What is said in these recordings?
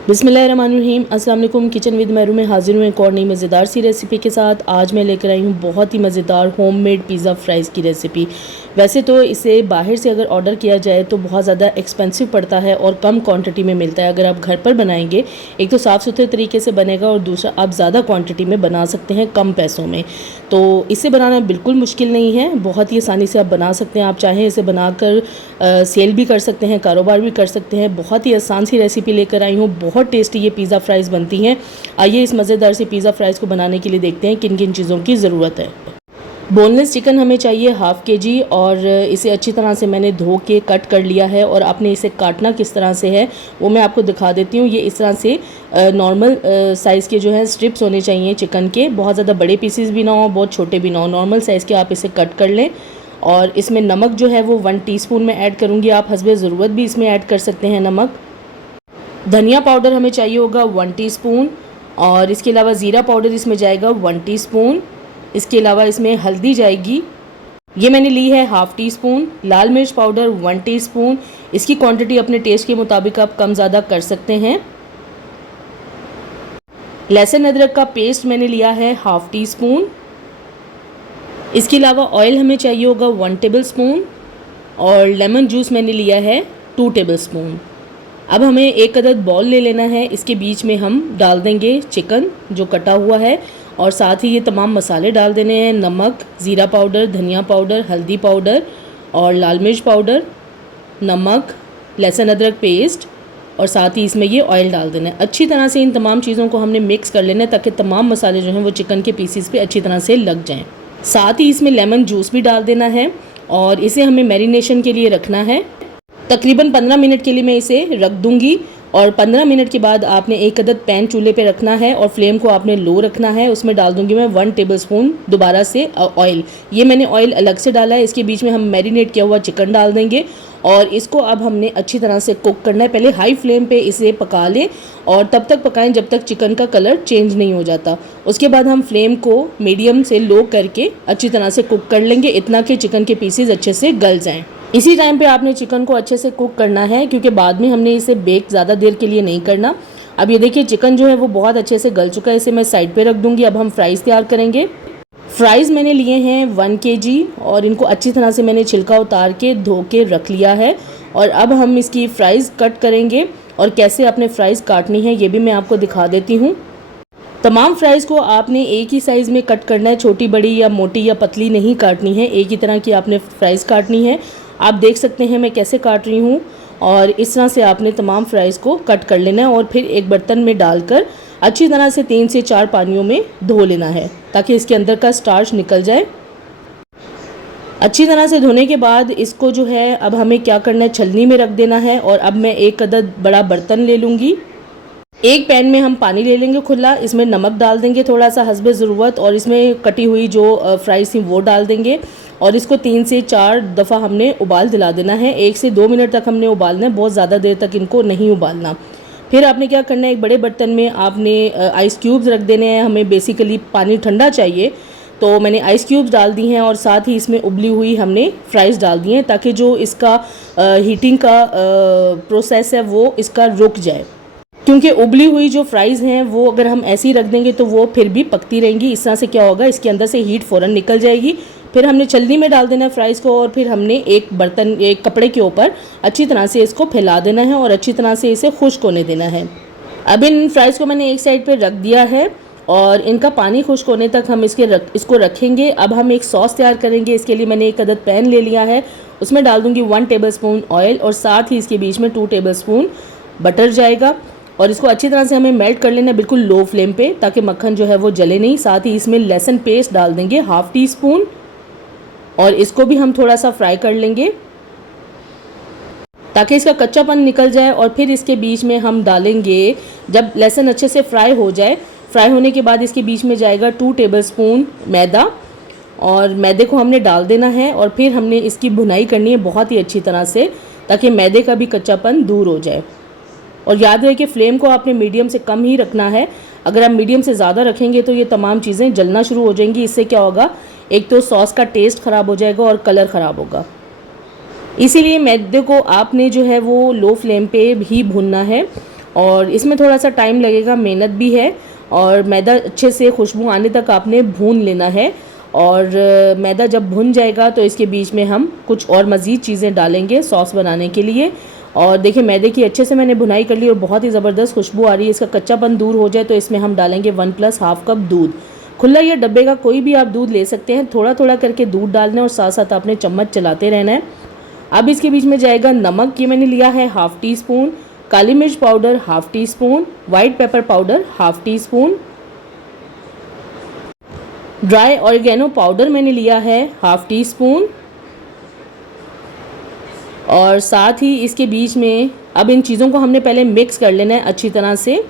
बिस्मिल्लाहिर्रहमानिर्रहीम। अस्सलाम वालेकुम। किचन विद महरू में हाजिर हूँ एक और नई मज़ेदार सी रेसिपी के साथ। आज मैं लेकर आई हूँ बहुत ही मज़ेदार होममेड पिज़्ज़ा फ्राइज़ की रेसिपी। वैसे तो इसे बाहर से अगर ऑर्डर किया जाए तो बहुत ज़्यादा एक्सपेंसिव पड़ता है और कम क्वांटिटी में मिलता है। अगर आप घर पर बनाएंगे, एक तो साफ़ सुथरे तरीके से बनेगा और दूसरा आप ज़्यादा क्वान्टिटी में बना सकते हैं कम पैसों में। तो इसे बनाना बिल्कुल मुश्किल नहीं है, बहुत ही आसानी से आप बना सकते हैं। आप चाहें इसे बनाकर सेल भी कर सकते हैं, कारोबार भी कर सकते हैं। बहुत ही आसान सी रेसिपी लेकर आई हूँ। बहुत टेस्टी ये पिज़्ज़ा फ्राइज़ बनती हैं। आइए इस मज़ेदार से पिज़्ज़ा फ्राइज़ को बनाने के लिए देखते हैं किन किन चीज़ों की ज़रूरत है। बोनलेस चिकन हमें चाहिए हाफ़ के जी और इसे अच्छी तरह से मैंने धो के कट कर लिया है। और आपने इसे काटना किस तरह से है वो मैं आपको दिखा देती हूँ। ये इस तरह से नॉर्मल साइज़ के जो है स्ट्रिप्स होने चाहिए चिकन के। बहुत ज़्यादा बड़े पीसेस भी ना हो, बहुत छोटे भी ना हो, नॉर्मल साइज़ के आप इसे कट कर लें। और इसमें नमक जो है वो 1 टीस्पून में ऐड करूँगी। आप हस्बे ज़रूरत भी इसमें ऐड कर सकते हैं नमक। धनिया पाउडर हमें चाहिए होगा 1 टीस्पून और इसके अलावा ज़ीरा पाउडर इसमें जाएगा 1 टीस्पून। इसके अलावा इसमें हल्दी जाएगी, ये मैंने ली है हाफ़ टीस्पून। लाल मिर्च पाउडर 1 टीस्पून। इसकी क्वांटिटी अपने टेस्ट के मुताबिक आप कम ज़्यादा कर सकते हैं। लहसुन अदरक का पेस्ट मैंने लिया है हाफ़ टीस्पून। इसके अलावा ऑयल हमें चाहिए होगा 1 टेबल स्पून और लेमन जूस मैंने लिया है 2 टेबल स्पून। अब हमें एक अदद बॉल ले लेना है, इसके बीच में हम डाल देंगे चिकन जो कटा हुआ है और साथ ही ये तमाम मसाले डाल देने हैं। नमक, ज़ीरा पाउडर, धनिया पाउडर, हल्दी पाउडर और लाल मिर्च पाउडर, नमक, लहसुन अदरक पेस्ट और साथ ही इसमें ये ऑयल डाल देना है। अच्छी तरह से इन तमाम चीज़ों को हमने मिक्स कर लेना है ताकि तमाम मसाले जो हैं वो चिकन के पीसीस पे अच्छी तरह से लग जाएँ। साथ ही इसमें लेमन जूस भी डाल देना है और इसे हमें मैरिनेशन के लिए रखना है। तकरीबन 15 मिनट के लिए मैं इसे रख दूंगी और 15 मिनट के बाद आपने एक अदद पैन चूल्हे पे रखना है और फ्लेम को आपने लो रखना है। उसमें डाल दूंगी मैं 1 टेबलस्पून दोबारा से ऑयल। ये मैंने ऑयल अलग से डाला है। इसके बीच में हम मैरिनेट किया हुआ चिकन डाल देंगे और इसको अब हमने अच्छी तरह से कुक करना है। पहले हाई फ्लेम पे इसे पका लें और तब तक पकाएं जब तक चिकन का कलर चेंज नहीं हो जाता। उसके बाद हम फ्लेम को मीडियम से लो करके अच्छी तरह से कुक कर लेंगे, इतना कि चिकन के पीसेज अच्छे से गल जाएँ। इसी टाइम पे आपने चिकन को अच्छे से कुक करना है क्योंकि बाद में हमने इसे बेक ज़्यादा देर के लिए नहीं करना। अब ये देखिए चिकन जो है वो बहुत अच्छे से गल चुका है। इसे मैं साइड पे रख दूंगी। अब हम फ्राइज़ तैयार करेंगे। फ्राइज़ मैंने लिए हैं 1 केजी और इनको अच्छी तरह से मैंने छिलका उतार के धो के रख लिया है। और अब हम इसकी फ़्राइज़ कट करेंगे और कैसे आपने फ़्राइज़ काटनी है ये भी मैं आपको दिखा देती हूँ। तमाम फ्राइज़ को आपने एक ही साइज़ में कट करना है, छोटी बड़ी या मोटी या पतली नहीं काटनी है, एक ही तरह की आपने फ़्राइज़ काटनी है। आप देख सकते हैं मैं कैसे काट रही हूँ और इस तरह से आपने तमाम फ्राइज़ को कट कर लेना है और फिर एक बर्तन में डालकर अच्छी तरह से 3 से 4 पानियों में धो लेना है ताकि इसके अंदर का स्टार्च निकल जाए। अच्छी तरह से धोने के बाद इसको जो है अब हमें क्या करना है, छलनी में रख देना है। और अब मैं एक अदद बड़ा बर्तन ले लूँगी। एक पैन में हम पानी ले लेंगे खुला, इसमें नमक डाल देंगे थोड़ा सा हस्बे ज़रूरत और इसमें कटी हुई जो फ्राइज़ थी वो डाल देंगे और इसको 3 से 4 दफ़ा हमने उबाल दिला देना है। 1 से 2 मिनट तक हमने उबालना है, बहुत ज़्यादा देर तक इनको नहीं उबालना। फिर आपने क्या करना है, एक बड़े बर्तन में आपने आइस क्यूब्स रख देने हैं। हमें बेसिकली पानी ठंडा चाहिए तो मैंने आइस क्यूब्स डाल दी हैं और साथ ही इसमें उबली हुई हमने फ्राइज़ डाल दी हैं ताकि जो इसका हीटिंग का प्रोसेस है वो इसका रुक जाए। क्योंकि उबली हुई जो फ्राइज़ हैं वो अगर हम ऐसे ही रख देंगे तो वो फिर भी पकती रहेंगी। इस तरह से क्या होगा, इसके अंदर से हीट फ़ौरन निकल जाएगी। फिर हमने छलनी में डाल देना है फ्राइज़ को और फिर हमने एक कपड़े के ऊपर अच्छी तरह से इसको फैला देना है और अच्छी तरह से इसे खुश्क होने देना है। अब इन फ्राइज़ को मैंने एक साइड पर रख दिया है और इनका पानी खुश्क होने तक हम इसको रखेंगे। अब हम एक सॉस तैयार करेंगे। इसके लिए मैंने एक अदद पैन ले लिया है, उसमें डाल दूँगी 1 टेबल स्पून ऑयल और साथ ही इसके बीच में 2 टेबल स्पून बटर जाएगा और इसको अच्छी तरह से हमें मेल्ट कर लेना है बिल्कुल लो फ्लेम पे ताकि मक्खन जो है वो जले नहीं। साथ ही इसमें लहसुन पेस्ट डाल देंगे हाफ़ टीस्पून और इसको भी हम थोड़ा सा फ्राई कर लेंगे ताकि इसका कच्चापन निकल जाए। और फिर इसके बीच में हम डालेंगे, जब लहसुन अच्छे से फ्राई हो जाए, फ्राई होने के बाद इसके बीच में जाएगा 2 टेबल स्पून मैदा और मैदे को हमने डाल देना है और फिर हमने इसकी भुनाई करनी है बहुत ही अच्छी तरह से ताकि मैदे का भी कच्चापन दूर हो जाए। और याद रहे कि फ्लेम को आपने मीडियम से कम ही रखना है। अगर आप मीडियम से ज़्यादा रखेंगे तो ये तमाम चीज़ें जलना शुरू हो जाएंगी। इससे क्या होगा, एक तो सॉस का टेस्ट ख़राब हो जाएगा और कलर ख़राब होगा। इसीलिए मैदे को आपने जो है वो लो फ्लेम पे ही भूनना है और इसमें थोड़ा सा टाइम लगेगा, मेहनत भी है। और मैदा अच्छे से खुशबू आने तक आपने भून लेना है। और मैदा जब भुन जाएगा तो इसके बीच में हम कुछ और मज़ीद चीज़ें डालेंगे सॉस बनाने के लिए। और देखिए मैदे की अच्छे से मैंने भुनाई कर ली और बहुत ही ज़बरदस्त खुशबू आ रही है। इसका कच्चापन दूर हो जाए तो इसमें हम डालेंगे 1+1/2 कप दूध। खुला या डब्बे का कोई भी आप दूध ले सकते हैं। थोड़ा थोड़ा करके दूध डालना है और साथ साथ आपने चम्मच चलाते रहना है। अब इसके बीच में जाएगा नमक, ये मैंने लिया है 1/2 टी स्पून, काली मिर्च powder 1/2 tea spoon, white pepper powder 1/2 tea spoon, dry oregano powder मैंने लिया है 1/2 टी स्पून। और साथ ही इसके बीच में अब इन चीज़ों को हमने पहले मिक्स कर लेना है अच्छी तरह से।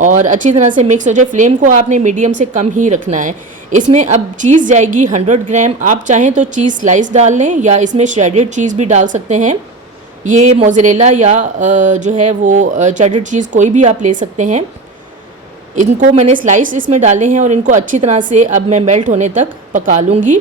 और अच्छी तरह से मिक्स हो जाए, फ्लेम को आपने मीडियम से कम ही रखना है। इसमें अब चीज़ जाएगी 100 ग्राम। आप चाहें तो चीज़ स्लाइस डाल लें या इसमें श्रेडेड चीज़ भी डाल सकते हैं। ये मोज़रेला या जो है वो चेडर चीज़ कोई भी आप ले सकते हैं। इनको मैंने स्लाइस इसमें डाले हैं और इनको अच्छी तरह से अब मैं मेल्ट होने तक पका लूँगी।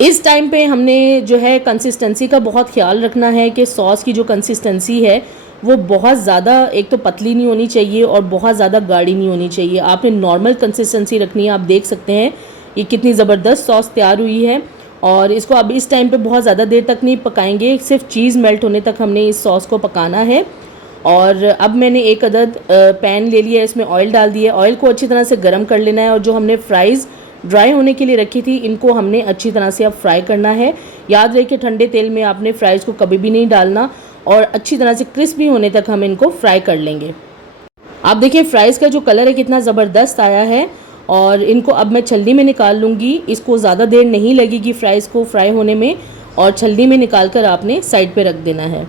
इस टाइम पे हमने जो है कंसिस्टेंसी का बहुत ख्याल रखना है कि सॉस की जो कंसिस्टेंसी है वो बहुत ज़्यादा एक तो पतली नहीं होनी चाहिए और बहुत ज़्यादा गाढ़ी नहीं होनी चाहिए। आपने नॉर्मल कंसिस्टेंसी रखनी है। आप देख सकते हैं ये कितनी ज़बरदस्त सॉस तैयार हुई है। और इसको अब इस टाइम पे बहुत ज़्यादा देर तक नहीं पकाएंगे, सिर्फ चीज़ मेल्ट होने तक हमने इस सॉस को पकाना है। और अब मैंने एक अदद पैन ले लिया है, इसमें ऑयल डाल दिया है। ऑयल को अच्छी तरह से गर्म कर लेना है और जो हमने फ्राइज़ ड्राई होने के लिए रखी थी इनको हमने अच्छी तरह से अब फ्राई करना है। याद रहे ठंडे तेल में आपने फ्राइज़ को कभी भी नहीं डालना और अच्छी तरह से क्रिस्पी होने तक हम इनको फ्राई कर लेंगे। आप देखिए फ्राइज़ का जो कलर है कितना ज़बरदस्त आया है। और इनको अब मैं छलनी में निकाल लूँगी। इसको ज़्यादा देर नहीं लगेगी फ्राइज़ को फ्राई होने में और छलनी में निकाल कर आपने साइड पे रख देना है।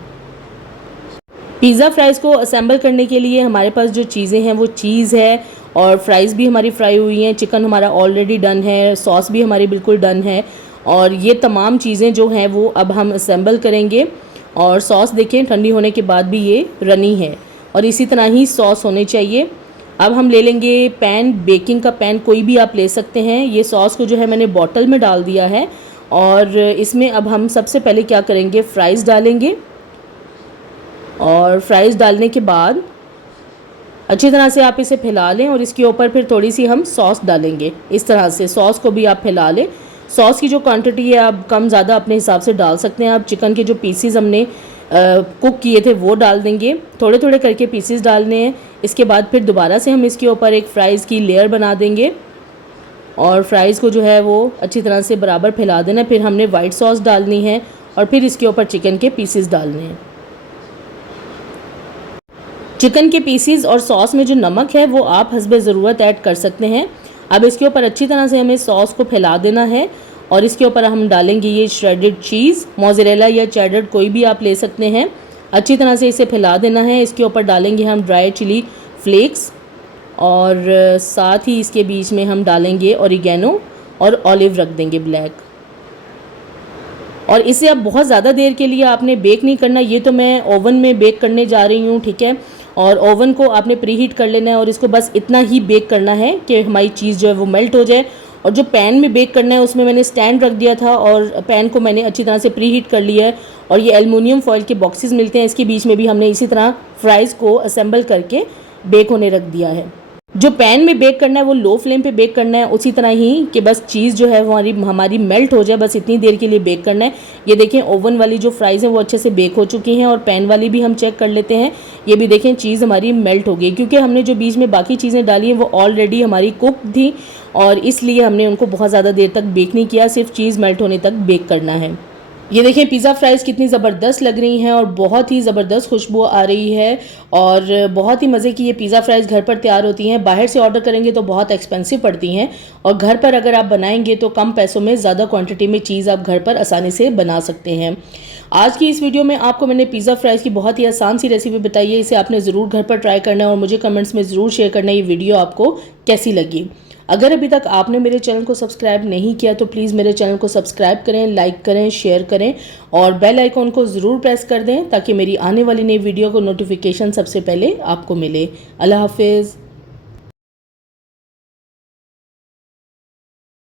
पिज़्ज़ा फ्राइज़ को असेंबल करने के लिए हमारे पास जो चीज़ें हैं वो चीज़ है और फ्राइज़ भी हमारी फ्राई हुई हैं, चिकन हमारा ऑलरेडी डन है, सॉस भी हमारी बिल्कुल डन है। और ये तमाम चीज़ें जो हैं वो अब हम असेंबल करेंगे। और सॉस देखें ठंडी होने के बाद भी ये रनी है और इसी तरह ही सॉस होने चाहिए। अब हम ले लेंगे पैन, बेकिंग का पैन कोई भी आप ले सकते हैं। ये सॉस को जो है मैंने बॉटल में डाल दिया है और इसमें अब हम सबसे पहले क्या करेंगे, फ्राइज़ डालेंगे। और फ्राइज़ डालने के बाद अच्छी तरह से आप इसे फैला लें और इसके ऊपर फिर थोड़ी सी हम सॉस डालेंगे। इस तरह से सॉस को भी आप फैला लें। सॉस की जो क्वांटिटी है आप कम ज़्यादा अपने हिसाब से डाल सकते हैं। आप चिकन के जो पीसीज हमने कुक किए थे वो डाल देंगे, थोड़े थोड़े करके पीसीज डालने हैं। इसके बाद फिर दोबारा से हम इसके ऊपर एक फ्राइज़ की लेयर बना देंगे और फ्राइज़ को जो है वो अच्छी तरह से बराबर फैला देना। फिर हमने वाइट सॉस डालनी है और फिर इसके ऊपर चिकन के पीसीज डालने हैं। चिकन के पीसीज और सॉस में जो नमक है वो आप हस्बे ज़रूरत ऐड कर सकते हैं। अब इसके ऊपर अच्छी तरह से हमें सॉस को फैला देना है और इसके ऊपर हम डालेंगे ये श्रेडेड चीज़, मोज़रेला या चेडर कोई भी आप ले सकते हैं। अच्छी तरह से इसे फैला देना है। इसके ऊपर डालेंगे हम ड्राई चिली फ्लेक्स और साथ ही इसके बीच में हम डालेंगे ऑरिगेनो और ऑलिव रख देंगे ब्लैक। और इसे अब बहुत ज़्यादा देर के लिए आपने बेक नहीं करना। ये तो मैं ओवन में बेक करने जा रही हूँ, ठीक है। और ओवन को आपने प्रीहीट कर लेना है और इसको बस इतना ही बेक करना है कि हमारी चीज़ जो है वो मेल्ट हो जाए। और जो पैन में बेक करना है उसमें मैंने स्टैंड रख दिया था और पैन को मैंने अच्छी तरह से प्रीहीट कर लिया है। और ये एल्युमिनियम फॉइल के बॉक्सेस मिलते हैं, इसके बीच में भी हमने इसी तरह फ्राइज़ को असेंबल करके बेक होने रख दिया है। जो पैन में बेक करना है वो लो फ्लेम पे बेक करना है, उसी तरह ही कि बस चीज़ जो है वो हमारी मेल्ट हो जाए, बस इतनी देर के लिए बेक करना है। ये देखें ओवन वाली जो फ्राइज़ हैं वो अच्छे से बेक हो चुकी हैं और पैन वाली भी हम चेक कर लेते हैं। ये भी देखें चीज़ हमारी मेल्ट हो गई, क्योंकि हमने जो बीच में बाकी चीज़ें डाली हैं वो ऑलरेडी हमारी कुक थी और इसलिए हमने उनको बहुत ज़्यादा देर तक बेक नहीं किया, सिर्फ चीज़ मेल्ट होने तक बेक करना है। ये देखें पिज़्ज़ा फ्राइज़ कितनी ज़बरदस्त लग रही हैं और बहुत ही ज़बरदस्त खुशबू आ रही है और बहुत ही मज़े की ये पिज़्ज़ा फ्राइज़ घर पर तैयार होती हैं। बाहर से ऑर्डर करेंगे तो बहुत एक्सपेंसिव पड़ती हैं और घर पर अगर आप बनाएंगे तो कम पैसों में ज़्यादा क्वांटिटी में चीज़ आप घर पर आसानी से बना सकते हैं। आज की इस वीडियो में आपको मैंने पिज़्ज़ा फ्राइज़ की बहुत ही आसान सी रेसिपी बताई है। इसे आपने ज़रूर घर पर ट्राई करना है और मुझे कमेंट्स में ज़रूर शेयर करना है ये वीडियो आपको कैसी लगी। अगर अभी तक आपने मेरे चैनल को सब्सक्राइब नहीं किया तो प्लीज़ मेरे चैनल को सब्सक्राइब करें, लाइक करें, शेयर करें और बेल आइकॉन को ज़रूर प्रेस कर दें ताकि मेरी आने वाली नई वीडियो को नोटिफिकेशन सबसे पहले आपको मिले। अल्लाह हाफिज़।